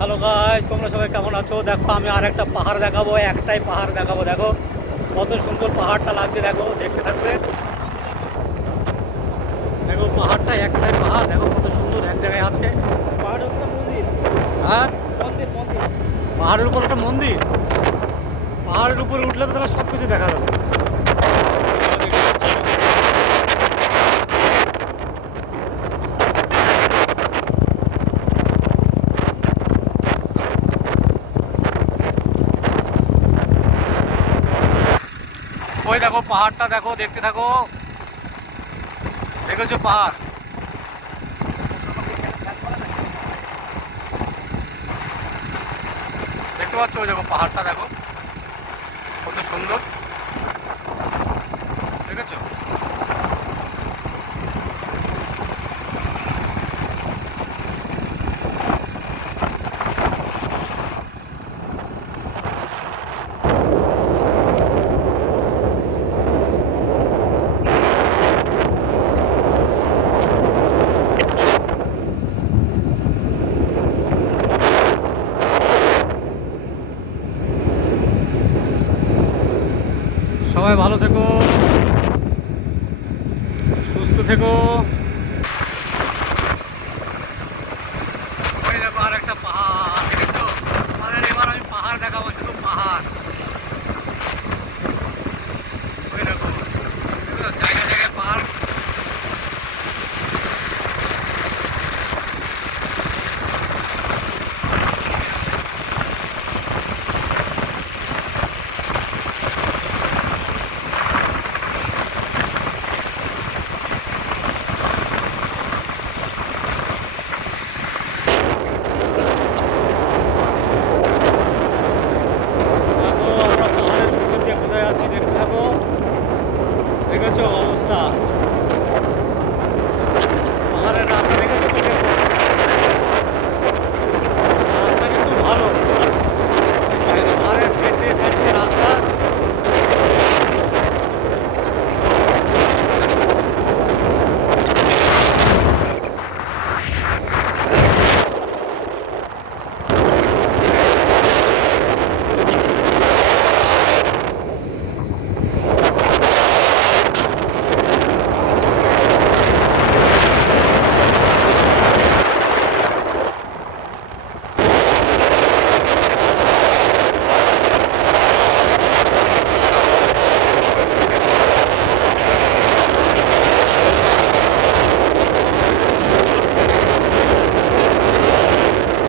Hello guys, তোমরা সবাই কেমন আছো? দেখো আমি আর একটা পাহাড় দেখাবো, একটাই পাহাড় দেখাবো। দেখো কত সুন্দর পাহাড়টা লাগছে, দেখো দেখতে থাকবে। দেখো পাহাড়টা একটাই পাহাড়, দেখো কত সুন্দর এক জায়গায় আছে। পাহাড়ের উপরে মন্দির। হ্যাঁ, মন্দির মন্দির। পাহাড়ের উপর একটা মন্দির। পাহাড়ের উপরে উঠলে তো তাহলে সব কিছু দেখা যাবে। ওই দেখো পাহাড়টা, দেখো দেখতে থাকো। দেখেছো পাহাড়? দেখতে পাচ্ছ? ওই দেখো পাহাড়টা, দেখো কত সুন্দর। দেখেছো? সবাই ভালো থেকো, সুস্থ থেকো। ওই দেখো আর একটা পাহাড়, দেখেছো? আমাদের এবার আমি পাহাড় দেখাবো, শুধু পাহাড়।